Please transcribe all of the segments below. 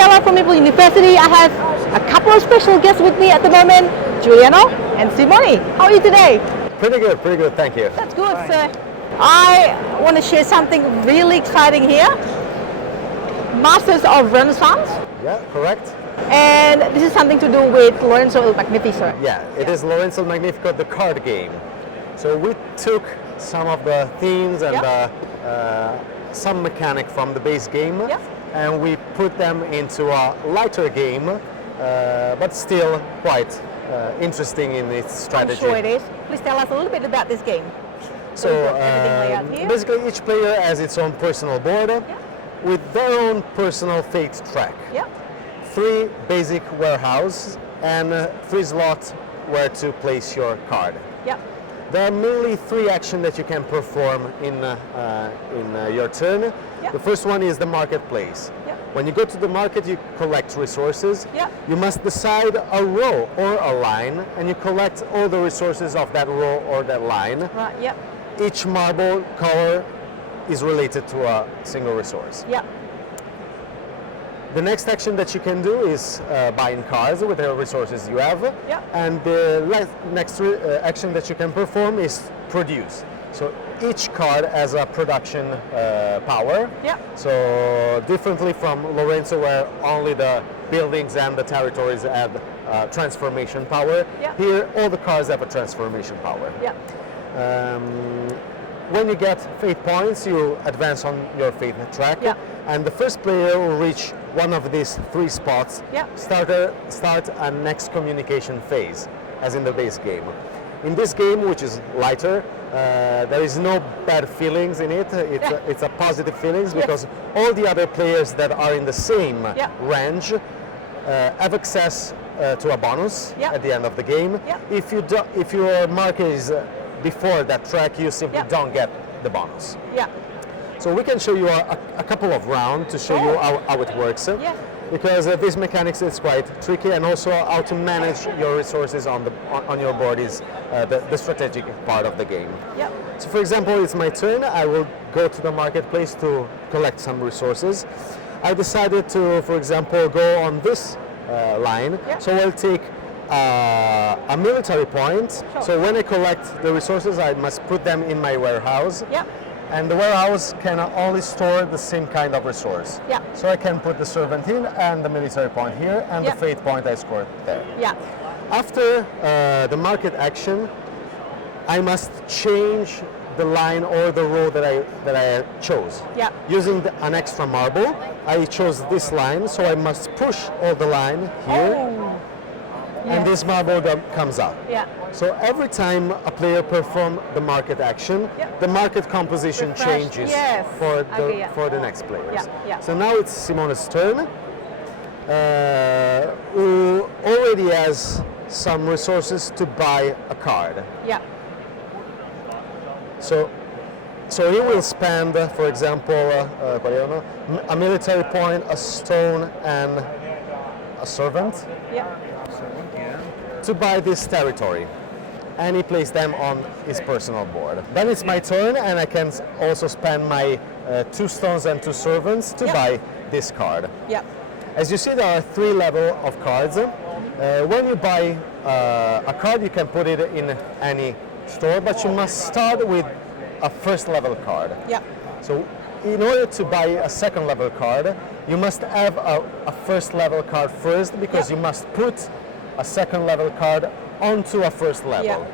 Stella from Meeple University. I have a couple of special guests with me at the moment, Giuliano and Simone. How are you today? Pretty good, thank you. That's good, sir. I want to share something really exciting here. Masters of Renaissance. Yeah, correct. And this is something to do with Lorenzo il Magnifico. Yeah, it is Lorenzo Magnifico, the card game. So we took some of the themes and some mechanic from the base game, and we put them into a lighter game, but still quite interesting in its strategy. I'm sure it is. Please tell us a little bit about this game. So everything basically each player has its own personal board with their own personal fate track. 3 basic warehouse and 3 slots where to place your card. There are mainly 3 actions that you can perform in your turn. The first one is the marketplace. When you go to the market, you collect resources. You must decide a row or a line, and you collect all the resources of that row or that line. Each marble color is related to a single resource. The next action that you can do is buying cards with the resources you have. And the next action that you can perform is produce. So each card has a production power. So differently from Lorenzo, where only the buildings and the territories have transformation power, here all the cards have a transformation power. When you get fate points, you advance on your fate track, and the first player will reach one of these 3 spots, start a next communication phase, as in the base game. In this game, which is lighter, there is no bad feelings in it. It's a positive feelings because all the other players that are in the same range have access to a bonus at the end of the game. If your mark is before that track, you simply don't get the bonus. So we can show you a couple of rounds to show you how it works. Because this mechanics is quite tricky, and also how to manage your resources on your board is the strategic part of the game. So for example, it's my turn. I will go to the marketplace to collect some resources. I decided to, for example, go on this line. So I'll take a military point. So when I collect the resources, I must put them in my warehouse. And the warehouse can only store the same kind of resource. So I can put the servant in and the military point here and the fate point I scored there. After the market action, I must change the line or the row that I chose. Using an extra marble, I chose this line, so I must push all the line here. And this marble comes up. So every time a player performs the market action, the market composition changes for the next players. So now it's Simone's turn, who already has some resources to buy a card. So he will spend, for example, a military point, a stone, and a servant. To buy this territory, and he places them on his personal board. Then it's my turn, and I can also spend my 2 stones and 2 servants to buy this card. As you see, there are 3 levels of cards. When you buy a card, you can put it in any store, but you must start with a first level card. So in order to buy a second level card, you must have a first level card first, because you must put a second level card onto a first level.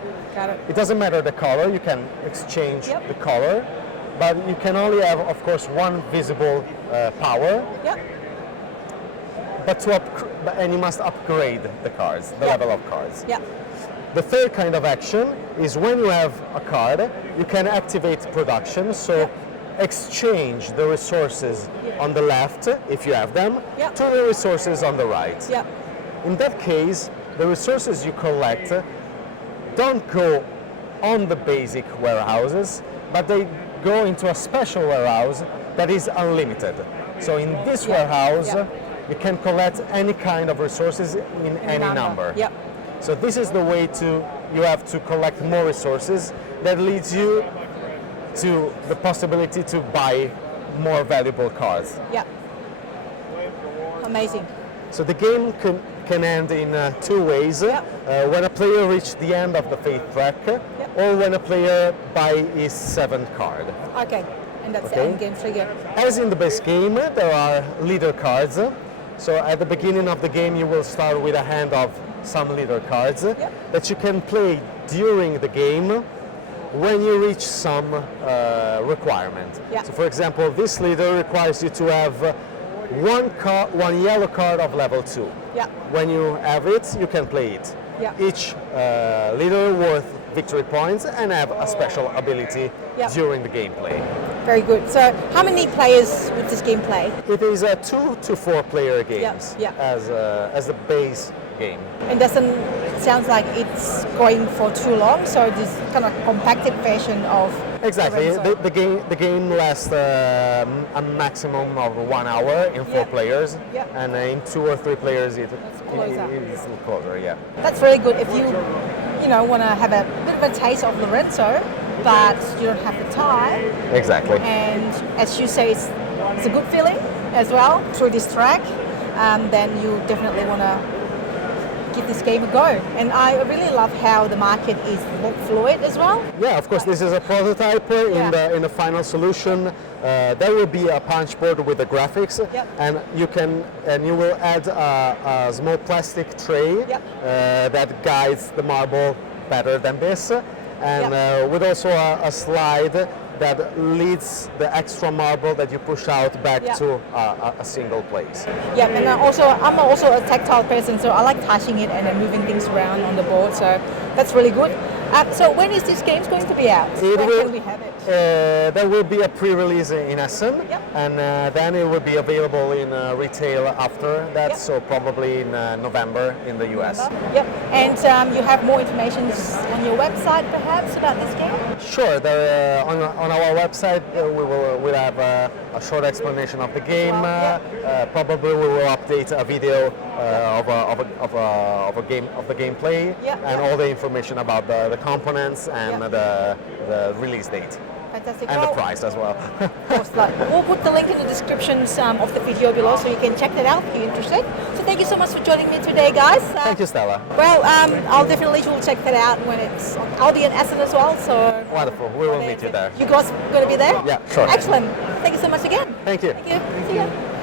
It doesn't matter the color, you can exchange the color, but you can only have, of course, 1 visible power. And you must upgrade the cards, the level of cards. The third kind of action is when you have a card, you can activate production, so exchange the resources on the left, if you have them, to the resources on the right. In that case, the resources you collect don't go on the basic warehouses, but they go into a special warehouse that is unlimited. So in this warehouse, you can collect any kind of resources in any number. So this is the way you have to collect more resources that leads you to the possibility to buy more valuable cards. Amazing. So the game can end in two ways. When a player reaches the end of the faith track, or when a player buy his 7th card. Okay, and that's the end game trigger. As in the base game, there are leader cards. So at the beginning of the game, you will start with a hand of some leader cards that you can play during the game when you reach some requirement. So for example, this leader requires you to have one yellow card of level 2. When you have it, you can play it. Each leader worth victory points and have a special ability during the gameplay. Very good. So how many players would this game play? It is a 2 to 4 player games as a base game. It doesn't sound like it's going for too long, so this kind of compacted version of Exactly. The game lasts a maximum of 1 hour in 4 players, and in 2 or 3 players it's closer. Yeah. That's really good if you want to have a bit of a taste of Lorenzo, but you don't have the time. Exactly. And as you say, it's a good feeling as well through this track. Then you definitely want to give this game a go. And I really love how the market is fluid as well. Yeah, of course, this is a prototype. In the final solution, there will be a punch board with the graphics, and you will add a small plastic tray that guides the marble better than this, and with also a slide that leads the extra marble that you push out back to a single place. Yeah, and I'm also a tactile person, so I like touching it and then moving things around on the board, so that's really good. So when is this game going to be out? When can we have it? There will be a pre-release in Essen, and then it will be available in retail after that, so probably in November in the US. Yep, and you have more information on your website perhaps about this game? Sure, on our website we'll have a short explanation of the game. Probably we will update a video of the gameplay and all the information about the components and the release date. Fantastic. And the price as well. Of course, we'll put the link in the descriptions of the video below so you can check that out if you're interested. So thank you so much for joining me today, guys. Thank you, Stella. Well, I'll definitely check that out when it's on. I'll be in Essen as well, so... Wonderful. We will meet you there. You guys going to be there? Yeah, sure. Excellent. Thank you so much again. Thank you. Thank you. See you.